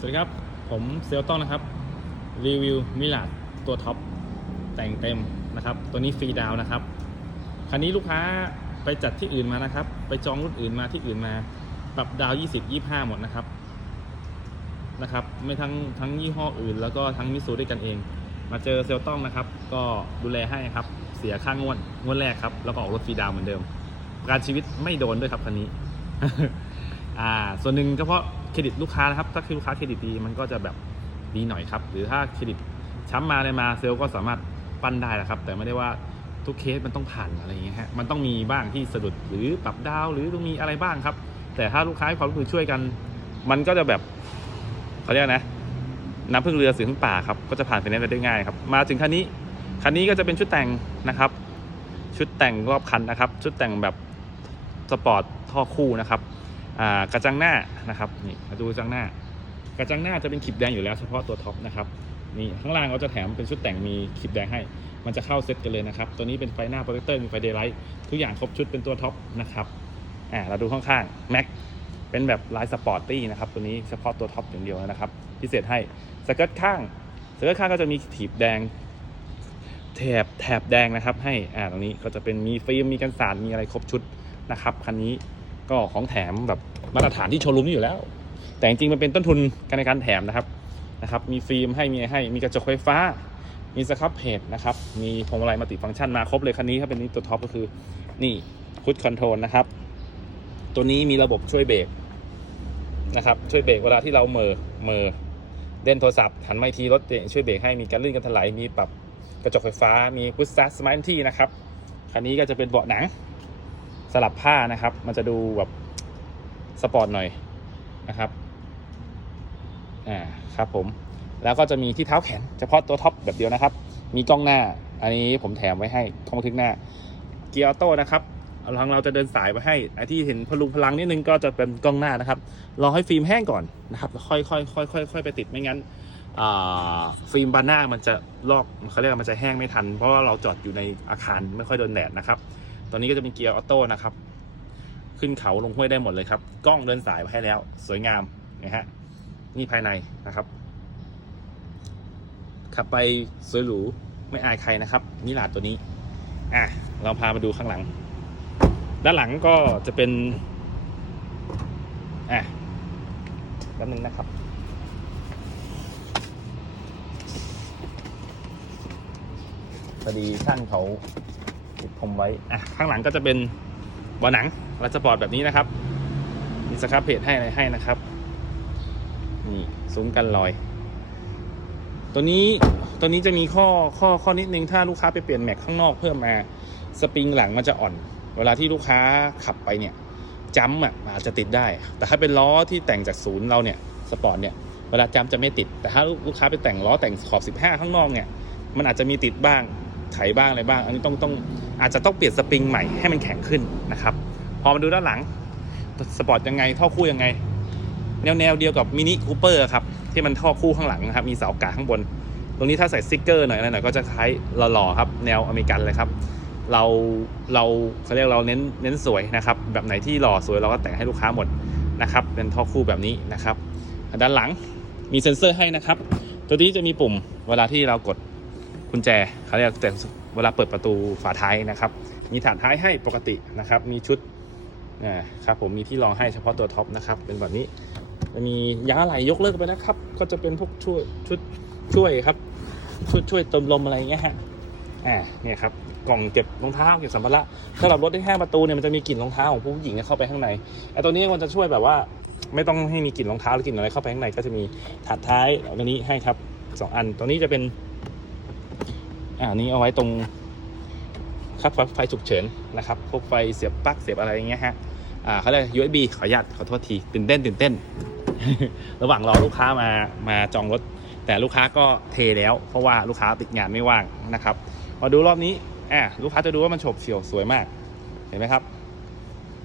สวัสดีครับ ผมเซลต้องนะครับ รีวิวมิลาดตัวท็อปแต่งเต็มนะครับ ตัวนี้ฟรีดาวนะครับ คันนี้ลูกค้าไปจัดที่อื่นมานะครับ ไปจองรุ่นอื่นมาที่อื่นมา ปรับดาว 20 25 หมดนะครับนะครับ ไม่ทั้งทั้งยี่ห้ออื่น แล้วก็ทั้งมิสูด้วยกันเอง มาเจอเซลต้องนะครับ ก็ดูแลให้ครับ เสียค่างวดงวดแรกครับ แล้วก็ออกรถฟรีดาวเหมือนเดิม การชีวิตไม่โดนด้วยครับคันนี้ อ่าส่วนหนึ่งก็เพราะเครดิตลูกค้านะครับ ถ้าคือลูกค้าเครดิตดีมันก็จะแบบดีหน่อยครับ หรือถ้าเครดิตช้ำมาเลยมาเซลก็สามารถปั้นได้แหละครับ แต่ไม่ได้ว่าทุกเคสมันต้องผ่านอะไรอย่างเงี้ยฮะมันต้องมีบ้างที่สะดุดหรือปรับดาว หรือต้องมีอะไรบ้างครับ แต่ถ้าลูกค้าให้ความร่วมมือช่วยกัน มันก็จะแบบเขาเรียกนะน้ำพึ่งเรือเสือพึ่งป่าครับก็จะผ่านไปได้ได้ง่ายครับ มาถึงคันนี้คันนี้ก็จะเป็นชุดแต่งนะครับ ชุดแต่งรอบคันนะครับ ชุดแต่งแบบสปอร์ตท่อคู่นะครับ กระจังหน้านะครับนี่มาดูกระจังหน้า กระจังหน้าจะเป็นขีบแดงอยู่แล้วเฉพาะตัวท็อปนะครับนี่ข้างล่างเราจะแถมเป็นชุดแต่งมีขีบแดงให้ มันจะเข้าเซตกันเลยนะครับ ตัวนี้เป็นไฟหน้าโปรเจคเตอร์มีไฟเดย์ไลท์ทุกอย่างครบชุดเป็นตัวท็อปนะครับอ่าเราดูข้างๆแม็กเป็นแบบลายสปอร์ตตี้นะครับตัวนี้เฉพาะตัวท็อปอย่างเดียวนะครับพิเศษให้สเกิร์ตข้างสเกิร์ตข้างก็จะมีขีบแดงแถบแถบแดงนะครับให้อ่าตรงนี้ก็จะเป็นมีฟิล์มมีกันสาดมีอะไรครบชุดนะครับคันนี้ ก็ของแถมแบบมาตรฐานที่โชว์รูมนี่อยู่แล้ว แต่จริงๆมันเป็นต้นทุนการในการแถมนะครับนะครับ มีฟิล์มให้มีอะไรให้มีกระจกไฟฟ้า มีสครับเพจนะครับ มีพวงมาลัยมัลติฟังก์ชันมาครบเลยคันนี้ถ้าเป็นนี้ตัวท็อปก็คือนี่พุทคอนโทรลนะครับ ตัวนี้มีระบบช่วยเบรกนะครับช่วยเบรกเวลาที่เราเมอเมอเล่นโทรศัพท์หันไม่ทีรถเองช่วยเบรกให้มีการลื่นกันถลายมีปรับกระจกไฟฟ้ามีพุทสตาร์สมาร์ทที่นะครับคันนี้ก็จะเป็นเบาะหนัง สลับผ้านะครับ มันจะดูแบบสปอร์ตหน่อยนะครับอ่าครับผมแล้วก็จะมีที่เท้าแขน เฉพาะตัวท็อปแบบเดียวนะครับ มีกล้องหน้า อันนี้ผมแถมไว้ให้กล้องบันทึกหน้า เกียร์ออโต้นะครับทางเราจะเดินสายไปให้ไอที่เห็นพลุงพลังนิดนึงก็จะเป็นกล้องหน้านะครับ รอให้ฟิล์มแห้งก่อนนะครับค่อยค่อยค่อยค่อยค่อยไปติดไม่งั้นฟิล์มบานหน้ามันจะลอกเขาเรียกมันจะแห้งไม่ทัน เพราะว่าเราจอดอยู่ในอาคารไม่ค่อยโดนแดดนะครับ ตอนนี้ก็จะเป็นเกียร์ออโต้นะครับ ขึ้นเขาลงห้วยได้หมดเลยครับ กล้องเดินสายมาให้แล้ว สวยงามนะฮะ นี่ภายในนะครับ ขับไปสวยหรูไม่อายใครนะครับมิลาดตัวนี้ อะ เราพามาดูข้างหลัง ด้านหลังก็จะเป็น อะแป๊บนึงนะครับ พอดีช่างเขา ผมไว้อะข้างหลังก็จะเป็นบาะหนังรัสปอร์ตแบบนี้นะครับ มีสครับเพจให้อะไรให้นะครับนี่ซุ้มกันรอย ตัวนี้ตัวนี้จะมีข้อข้อข้อนิดนึงถ้าลูกค้าไปเปลี่ยนแม็กข้างนอกเพิ่มมาสปริงหลังมันจะอ่อน เวลาที่ลูกค้าขับไปเนี่ยจัมป์อะอาจจะติดได้ แต่ถ้าเป็นล้อที่แต่งจากศูนย์เราเนี่ยสปอร์ตเนี่ยเวลาจัมป์จะไม่ติด แต่ถ้าลูกค้าไปแต่งล้อแต่งขอบ 15 ข้างนอกเนี่ยมันอาจจะมีติดบ้างไถบ้างอะไรบ้าง อันนี้ต้องต้อง อาจจะต้องเปลี่ยนสปริงใหม่ให้มันแข็งขึ้นนะครับ พอมาดูด้านหลังสปอร์ตยังไงท่อคู่ยังไง แนวแนวเดียวกับมินิคูเปอร์ครับที่มันท่อคู่ข้างหลังนะครับมีเสากาข้างบน ตรงนี้ถ้าใส่สติ๊กเกอร์หน่อยอะไรหน่อยก็จะคล้ายหล่อๆครับแนวอเมริกันเลยครับเราเราเขาเรียกเราเน้นเน้นสวยนะครับ แบบไหนที่หล่อสวยเราก็แต่งให้ลูกค้าหมดนะครับ เป็นท่อคู่แบบนี้นะครับ ด้านหลังมีเซ็นเซอร์ให้นะครับ ตัวนี้จะมีปุ่มเวลาที่เรากดกุญแจเขาเรียกแต่ เวลาเปิดประตูฝาท้ายนะครับ มีฐานท้ายให้ปกตินะครับ มีชุดนะครับผมมีที่รองให้เฉพาะตัวท็อปนะครับ เป็นแบบนี้จะมียางอะไหล่ยกเลิกไปนะครับ ก็จะเป็นพวกช่วยชุดช่วยครับช่วยช่วยเติมลมอะไรอย่างเงี้ยฮะอ่าเนี่ยครับกล่องเก็บรองเท้าเก็บสัมภาระสำหรับรถที่ห้าประตูเนี่ยมันจะมีกลิ่นรองเท้าของผู้หญิงเข้าไปข้างในไอ้ตัวนี้มันจะช่วยแบบว่า ไม่ต้องให้มีกลิ่นรองเท้าหรือกลิ่นอะไรเข้าไปข้างในก็จะมีถาดท้ายตัวนี้ให้ครับสองอันตัวนี้จะเป็น อ่านี้เอาไว้ตรงครับไฟฉุกเฉินนะครับพวกไฟเสียบปลั๊กเสียบอะไรอย่างเงี้ยฮะอ่าเขาเรียก USB ขออนุญาตขอโทษทีตื่นเต้นตื่นเต้น ระหว่างรอลูกค้ามามาจองรถ แต่ลูกค้าก็เทแล้ว เพราะว่าลูกค้าติดงานไม่ว่างนะครับมาดูรอบนี้อ่าลูกค้าจะดูว่ามันโฉบเฉี่ยวสวยมาก เห็นไหมครับ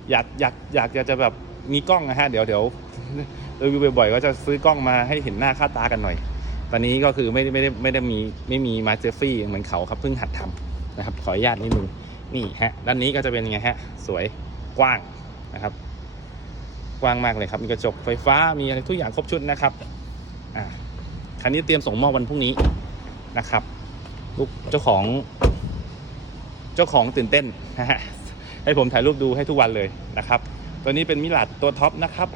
อยากอยากอยากจะแบบมีกล้องนะฮะเดี๋ยวเดี๋ยวรีวิวบ่อยๆก็จะซื้อกล้องมาให้เห็นหน้าค่าตากันหน่อย ตอนนี้ก็คือไม่ได้ไม่ได้ไม่ได้มีไม่มีมาเจฟฟี่เหมือนเขาครับเพิ่งหัดทำนะครับ ขออนุญาตนิดนึงนี่ฮะด้านนี้ก็จะเป็นยังไงฮะสวยกว้างนะครับ กว้างมากเลยครับมีกระจกไฟฟ้ามีอะไรทุกอย่างครบชุดนะครับอ่าคันนี้เตรียมส่งมอบวันพรุ่งนี้นะครับลูกเจ้าของเจ้าของตื่นเต้นนะฮะให้ผมถ่ายรูปดูให้ทุกวันเลยนะครับ ตัวนี้เป็นมิลาดตัวท็อปนะครับ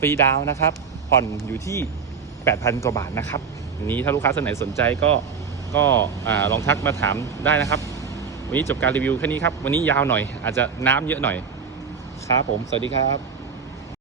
ฟรีดาวน์นะครับ ผ่อนอยู่ที่ 8,000 กว่าบาทนะครับ อันนี้ถ้าลูกค้าท่านไหนสนใจก็ก็ลองทักมาถามได้นะครับ วันนี้จบการรีวิวแค่นี้ครับ วันนี้ยาวหน่อยอาจจะน้ำเยอะหน่อยครับผม สวัสดีครับ